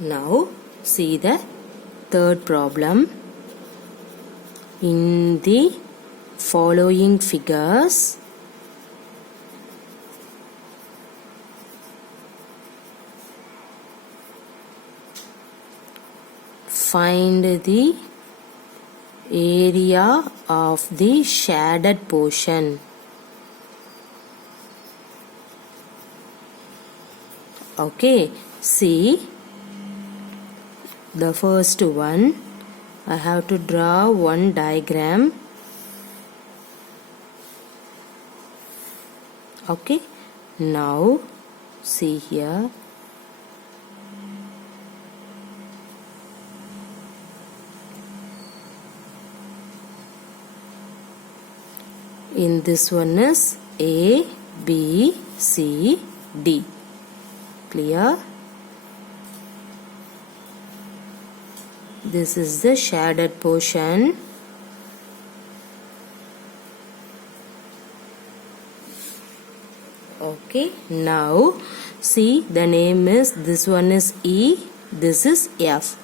Now see the third problem. In the following figures, find the area of the shaded portion. Okay, see the first one. I have to draw one diagram. Okay, now see here. In this one is A, B, C, D. Clear? This is the shaded portion. Okay, now see the name is, this one is E, this is F.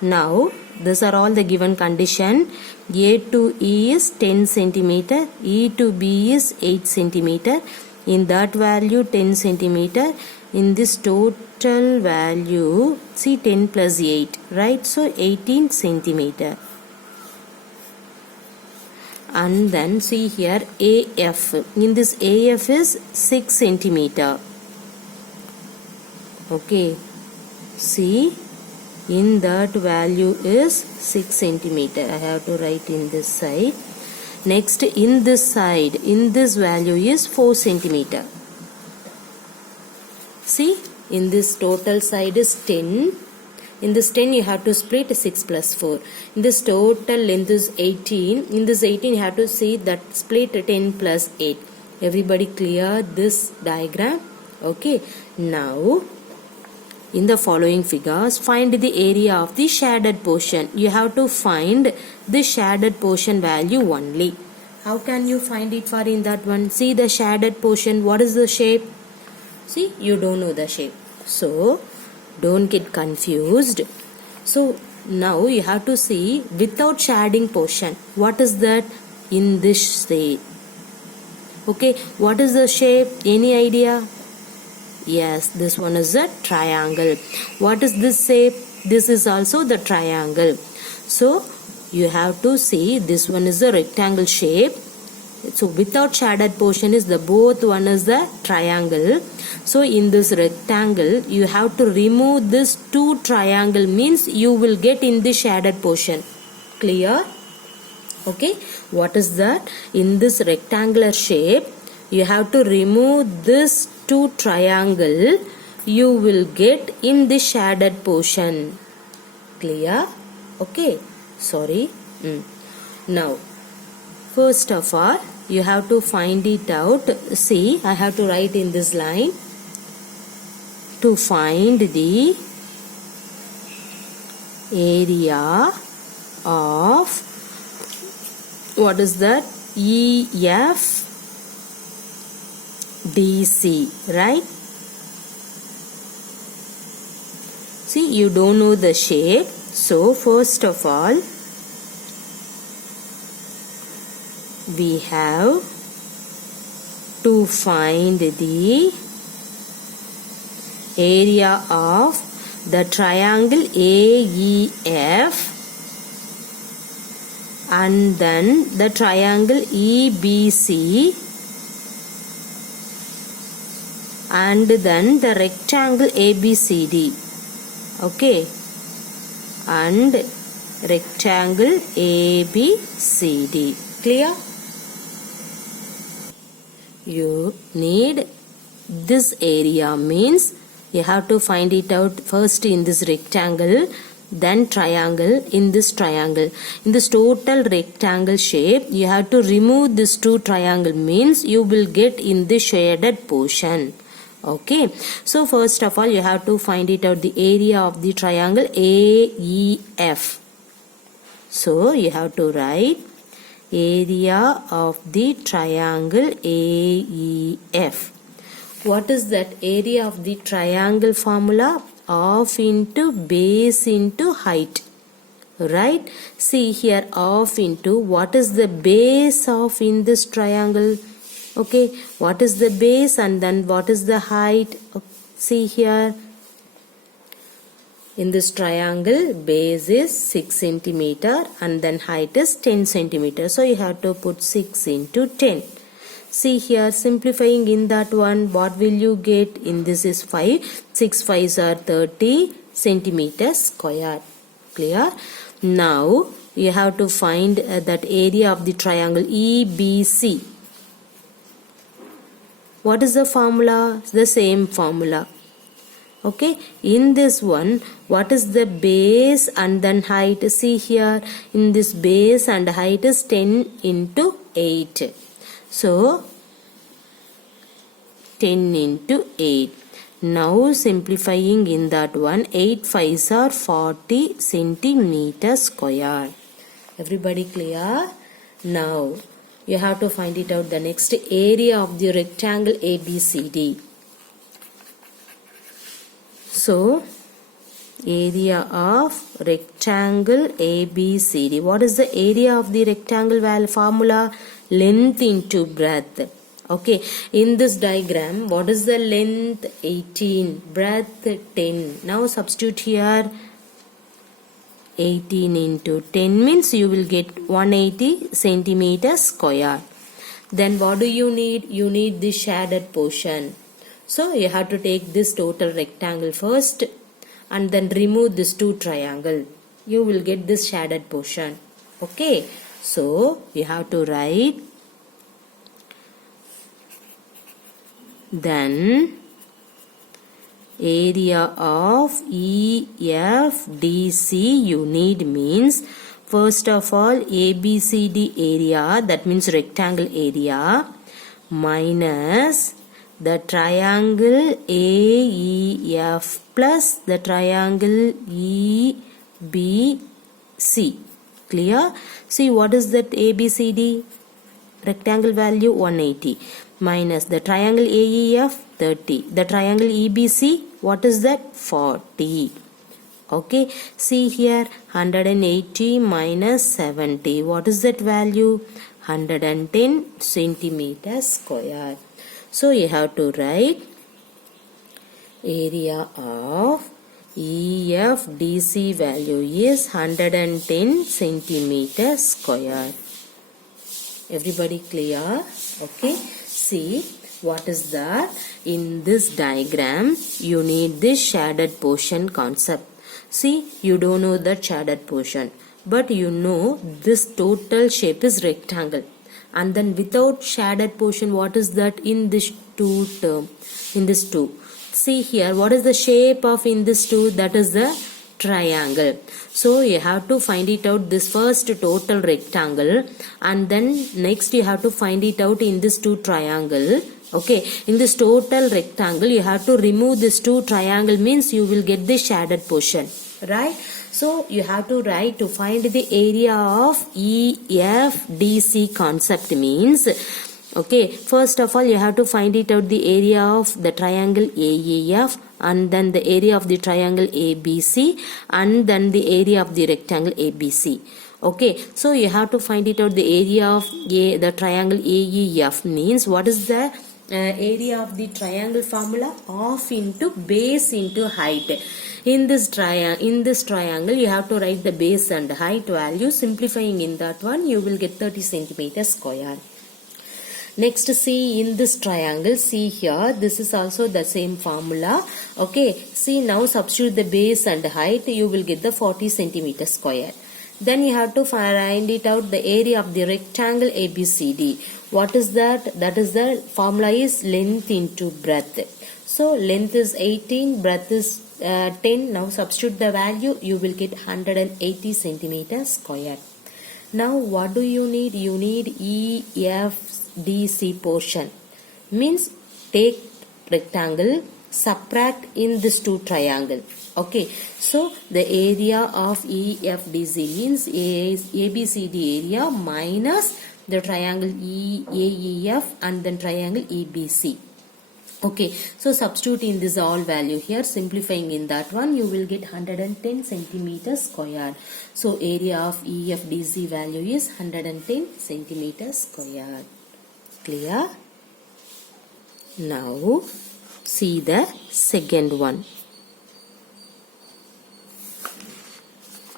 Now these are all the given condition. A to E is 10 centimeter, E to B is 8 centimeter. In that value 10 centimeter. In this total value, see 10 plus 8, right? So 18 centimeter. And then see here AF. In this AF is 6 centimeter. Okay. See, in that value is 6 centimeter. I have to write in this side. Next, in this side, in this value is 4 centimeter. See, in this total side is 10. In this 10 you have to split 6 plus 4. In this total length is 18. In this 18 you have to see that split 10 plus 8. Everybody clear this diagram? Okay. Now, in the following figures, find the area of the shaded portion. You have to find the shaded portion value only. How can you find it for in that one? See the shaded portion. What is the shape? See, you don't know the shape. So, don't get confused. So, now you have to see without shading portion. What is that in this shape? Okay, what is the shape? Any idea? Yes, this one is a triangle. What is this shape? This is also the triangle. So, you have to see this one is a rectangle shape. So, without shaded portion is the both one is the triangle. So, in this rectangle, you have to remove this two triangle, means you will get in the shaded portion. Clear? Okay. What is that? In this rectangular shape, you have to remove this two triangle. You will get in the shaded portion. Clear? Okay. Sorry. Now, first of all, you have to find it out. See, I have to write in this line. To find the area of, what is that? EF DC, right? See, you don't know the shape. So, first of all, we have to find the area of the triangle AEF and then the triangle EBC and then the rectangle ABCD. Okay, and rectangle ABCD. Clear? You need this area, means you have to find it out first in this rectangle, then triangle, in this triangle. In this total rectangle shape, you have to remove this two triangle, means you will get in the shaded portion. Okay. So, first of all, you have to find it out the area of the triangle AEF. So, you have to write area of the triangle AEF. What is that area of the triangle formula? half into base into height. Right? See here, half into what is the base of in this triangle? Okay, what is the base and then what is the height? See here, in this triangle, base is 6 centimeter and then height is 10 centimeter. So you have to put 6 into 10. See here, simplifying in that one, what will you get? In this is 5. 6 5s are 30 centimeters square. Clear? Now you have to find that area of the triangle EBC. What is the formula? The same formula. Okay, in this one, what is the base and then height? See here, in this base and height is 10 into 8. So 10 into 8. Now simplifying in that one, 8 5s are 40 centimeters square. Everybody clear? Now you have to find it out, the next area of the rectangle ABCD. So area of rectangle ABCD. What is the area of the rectangle formula? Length into breadth. Okay, in this diagram, what is the length? 18, breadth 10. Now substitute here, 18 into 10 means you will get 180 centimeters square. Then what do you need? You need the shaded portion. So you have to take this total rectangle first and then remove this two triangle. You will get this shaded portion. Okay, so you have to write, then area of EFDC you need means, first of all ABCD area, that means rectangle area, minus the triangle AEF plus the triangle EBC. Clear? See, what is that ABCD? Rectangle value 180 minus the triangle AEF 30. The triangle EBC, what is that? 40. Okay, see here, 180 minus 70. What is that value? 110 centimeters square. So you have to write area of EFDC value is 110 centimeters square. Everybody clear? Okay, see, what is that? In this diagram, you need this shaded portion concept. See, you don't know the shaded portion, but you know this total shape is rectangle. And then without shaded portion, what is that in this two term? In this two. See here, what is the shape of in this two? That is the triangle. So you have to find it out, this first total rectangle, and then next you have to find it out in this two triangle. Okay, in this total rectangle you have to remove this two triangle, means you will get the shaded portion, right? So you have to write, to find the area of EFDC concept means, okay, first of all you have to find it out the area of the triangle AEF, and then the area of the triangle ABC, and then the area of the rectangle ABC. Okay, so you have to find it out the area of the triangle AEF means, what is the area of the triangle formula? Half into base into height. In this triangle you have to write the base and height value. Simplifying in that one, you will get 30 centimeters square. Next, see, in this triangle, see here, this is also the same formula. Okay, see, now substitute the base and height, you will get the 40 centimeters square. Then you have to find it out the area of the rectangle ABCD. What is that? That is the formula is length into breadth. So length is 18, breadth is 10. Now substitute the value, you will get 180 centimeters square. Now what do you need? You need EFDC portion. Means take rectangle, subtract in this two triangle. Okay, so the area of EFDC means ABCD area minus the triangle AEF and then triangle EBC. Okay, so substitute in this all value here, simplifying in that one, you will get 110 centimeters square. So area of EFDC value is 110 centimeters square. Clear? Now see the second one.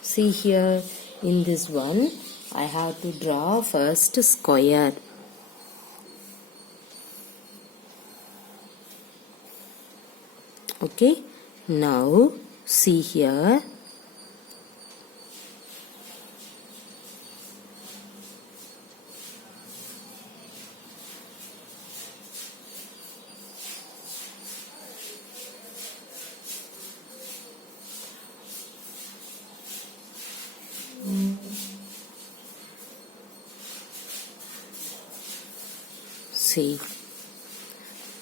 See here in this one, I have to draw first square. Okay, now see here. See,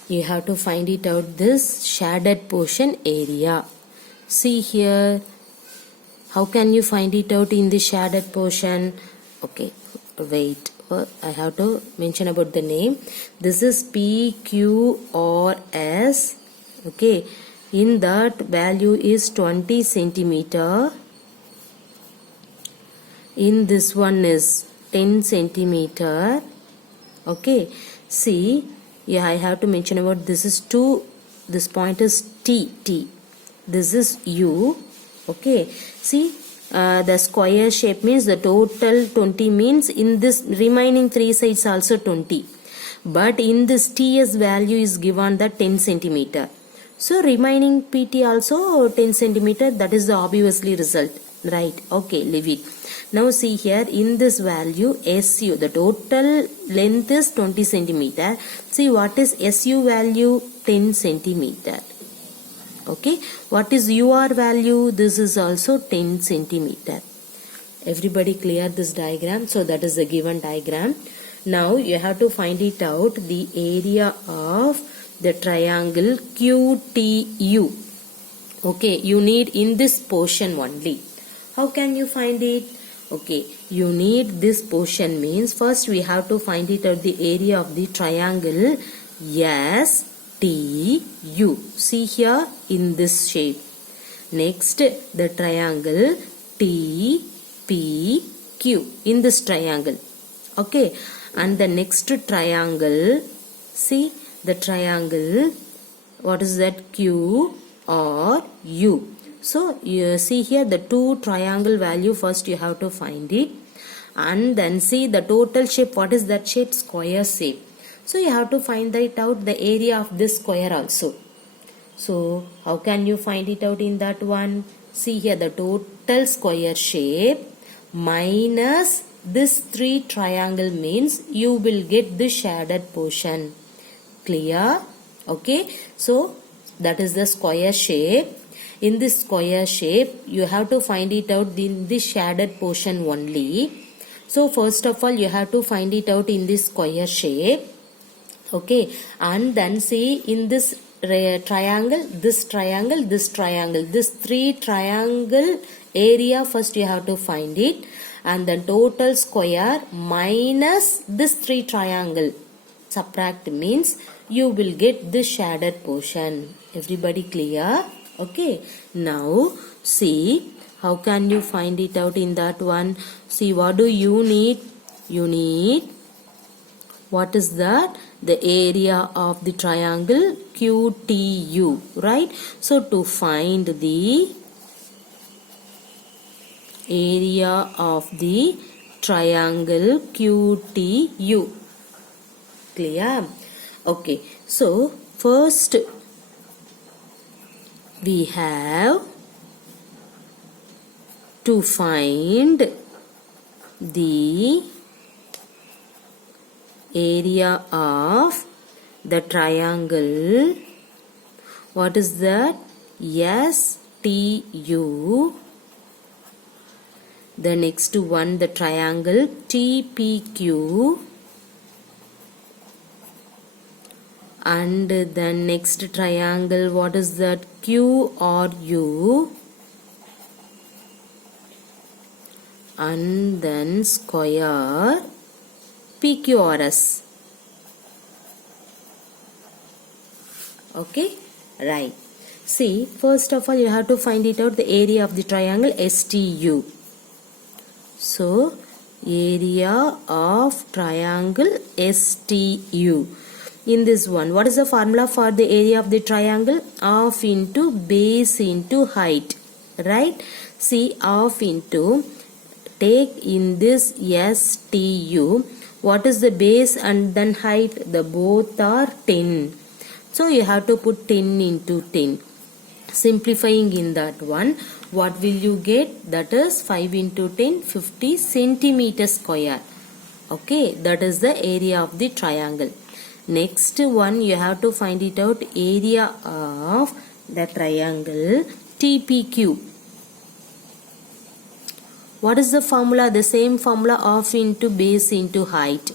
you have to find it out, this shaded portion area. See here, how can you find it out in the shaded portion? Okay, wait, I have to mention about the name. This is PQRS. Okay, in that value is 20 centimeter. In this one is 10 centimeter. Okay, see, yeah, I have to mention about this is 2, this point is T, this is U. Okay, see, the square shape means the total 20 means in this remaining 3 sides also 20, but in this TS value is given the 10 centimeter. So remaining PT also 10 centimeter, that is the obviously result, right? Okay, leave it. Now see here in this value SU, the total length is 20 centimeter. See what is SU value? 10 centimeter. Okay, what is UR value? This is also 10 centimeter. Everybody clear this diagram? So that is the given diagram. Now you have to find it out, the area of the triangle QTU. Okay, you need in this portion only. How can you find it? Okay, you need this portion means first we have to find it out, the area of the triangle STU. See here in this shape. Next the triangle TPQ in this triangle. Okay, and the next triangle, see the triangle, what is that? QRU. So you see here the two triangle value, first you have to find it, and then see the total shape. What is that shape? Square shape. So you have to find it out, the area of this square also. So how can you find it out in that one? See here the total square shape minus this 3 triangle means you will get the shaded portion. Clear? Okay, so that is the square shape. In this square shape, you have to find it out in this shaded portion only. So first of all, you have to find it out in this square shape. Okay, and then see in this triangle, this 3 triangle area, first you have to find it, and then total square minus this 3 triangle. Subtract means you will get this shaded portion. Everybody clear? Okay, now see how can you find it out in that one. See, what do you need? You need, what is that? The area of the triangle QTU, right? So to find the area of the triangle QTU. Clear? Okay, so first we have to find the area of the triangle. What is that? STU. The next one, the triangle TPQ. And the next triangle, what is that? QRU. And then square PQRS. Okay, right. See, first of all you have to find it out the area of the triangle STU. So, area of triangle STU. In this one, what is the formula for the area of the triangle? Half into base into height. Right? See, half into, take in this STU, what is the base and then height? The both are 10. So you have to put 10 into 10. Simplifying in that one, what will you get? That is 5 into 10, 50 centimeter square. Okay, that is the area of the triangle. Next one, you have to find it out, area of the triangle TPQ. What is the formula? The same formula, half into base into height.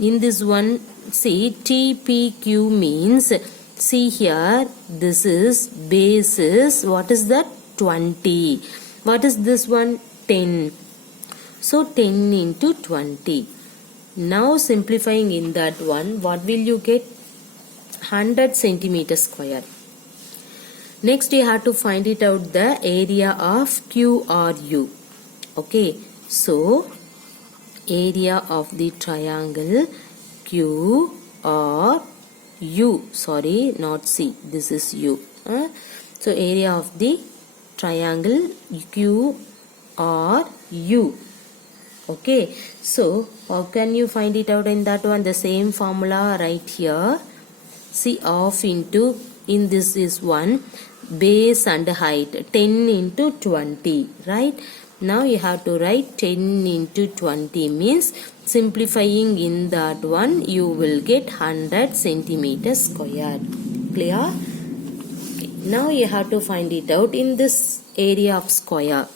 In this one, see, TPQ means, see here, this is basis, what is that? 20. What is this one? 10. So 10 into 20. Now simplifying in that one, what will you get? 100 centimeter square. Next you have to find it out the area of QRU. Okay, so area of the triangle QRU, sorry, not C, this is U. So area of the triangle QRU. Okay, so how can you find it out in that one? The same formula right here. See, half into, in this is 1, base and height, 10 into 20, right? Now you have to write 10 into 20 means, simplifying in that one, you will get 100 centimeter square. Clear? Okay. Now you have to find it out in this area of square.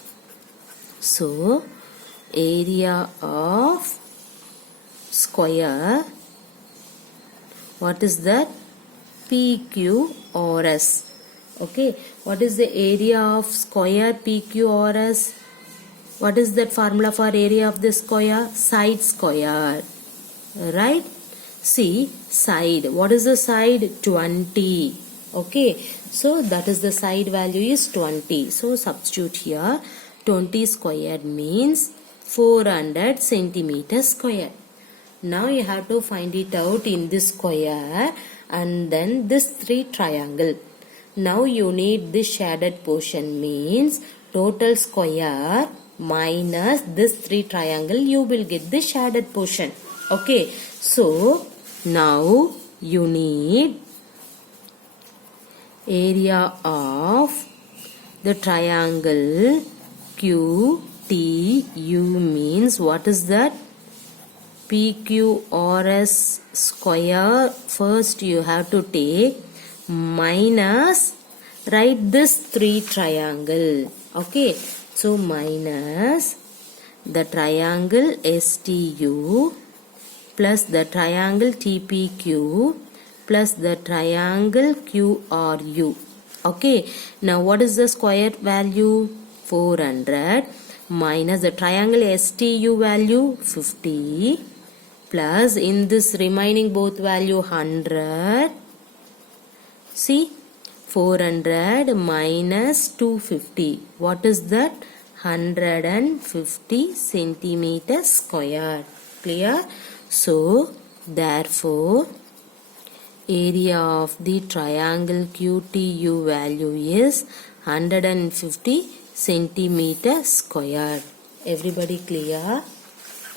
So, area of square, what is that? PQRS. Okay, what is the area of square PQRS? What is that formula for area of the square? Side square. Right? See, side. What is the side? 20. Okay, so that is the side value is 20. So substitute here. 20 square means 400 centimeter square. Now you have to find it out in this square and then this 3 triangle. Now you need this shaded portion means total square minus this 3 triangle, you will get the shaded portion. Okay, so now you need area of the triangle QTU means, what is that? PQRS square. First you have to take minus, write this 3 triangle. Okay, so minus the triangle STU plus the triangle TPQ plus the triangle QRU. Okay, now what is the square value? 400 minus the triangle STU value 50 plus in this remaining both value 100. See, 400 minus 250. What is that? 150 centimeter square. Clear? So, therefore, area of the triangle QTU value is 150 centimeter square. Everybody clear?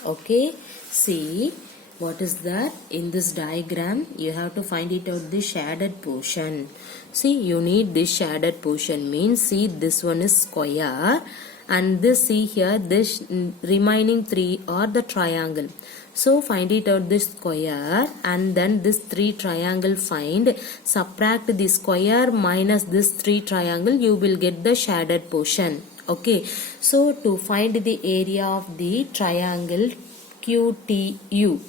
Okay. See, what is that? In this diagram, you have to find it out the shaded portion. See, you need this shaded portion means, see, this one is square and this, see here, this remaining 3 are the triangle. So find it out this square and then this 3 triangle find, subtract the square minus this 3 triangle, you will get the shaded portion. Okay, so to find the area of the triangle QTU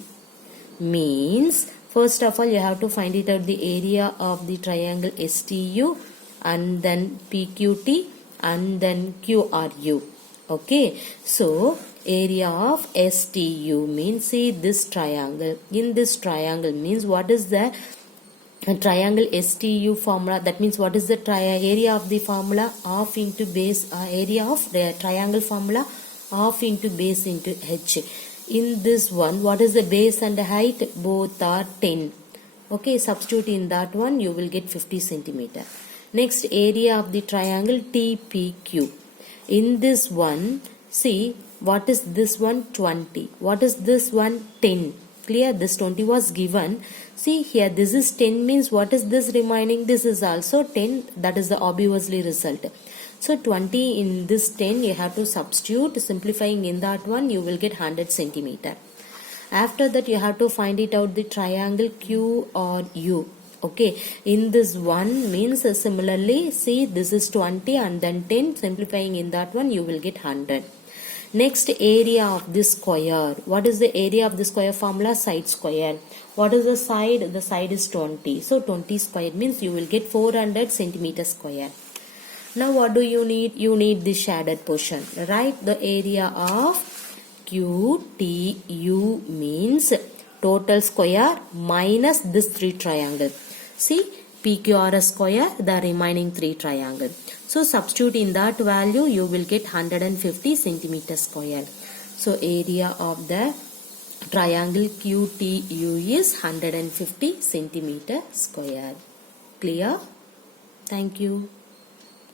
means, first of all you have to find it out the area of the triangle STU and then PQT and then QRU. Okay, so area of STU means, see this triangle. In this triangle means, what is the a triangle STU formula. That means what is the area of the formula? Half into base area of the triangle formula, half into base into h. In this one, what is the base and the height? Both are 10. Okay, substitute in that one, you will get 50 centimeter. Next, area of the triangle TPQ. In this one, see, what is this one? 20. What is this one? 10. Clear? This 20 was given. See here, this is 10 means what is this remaining? This is also 10. That is the obviously result. So 20 in this 10 you have to substitute. Simplifying in that one, you will get 100 centimeter. After that, you have to find it out the triangle Q or U. Okay, in this one means similarly, see, this is 20 and then 10. Simplifying in that one, you will get 100. Next, area of this square. What is the area of the square formula? Side square. What is the side? The side is 20. So 20 square means you will get 400 centimeter square. Now what do you need? You need the shaded portion. Write the area of QTU means total square minus this 3 triangle. See, PQRS square, the remaining 3 triangle. So substitute in that value, you will get 150 centimeter square. So area of the triangle QTU is 150 centimeter square. Clear? Thank you.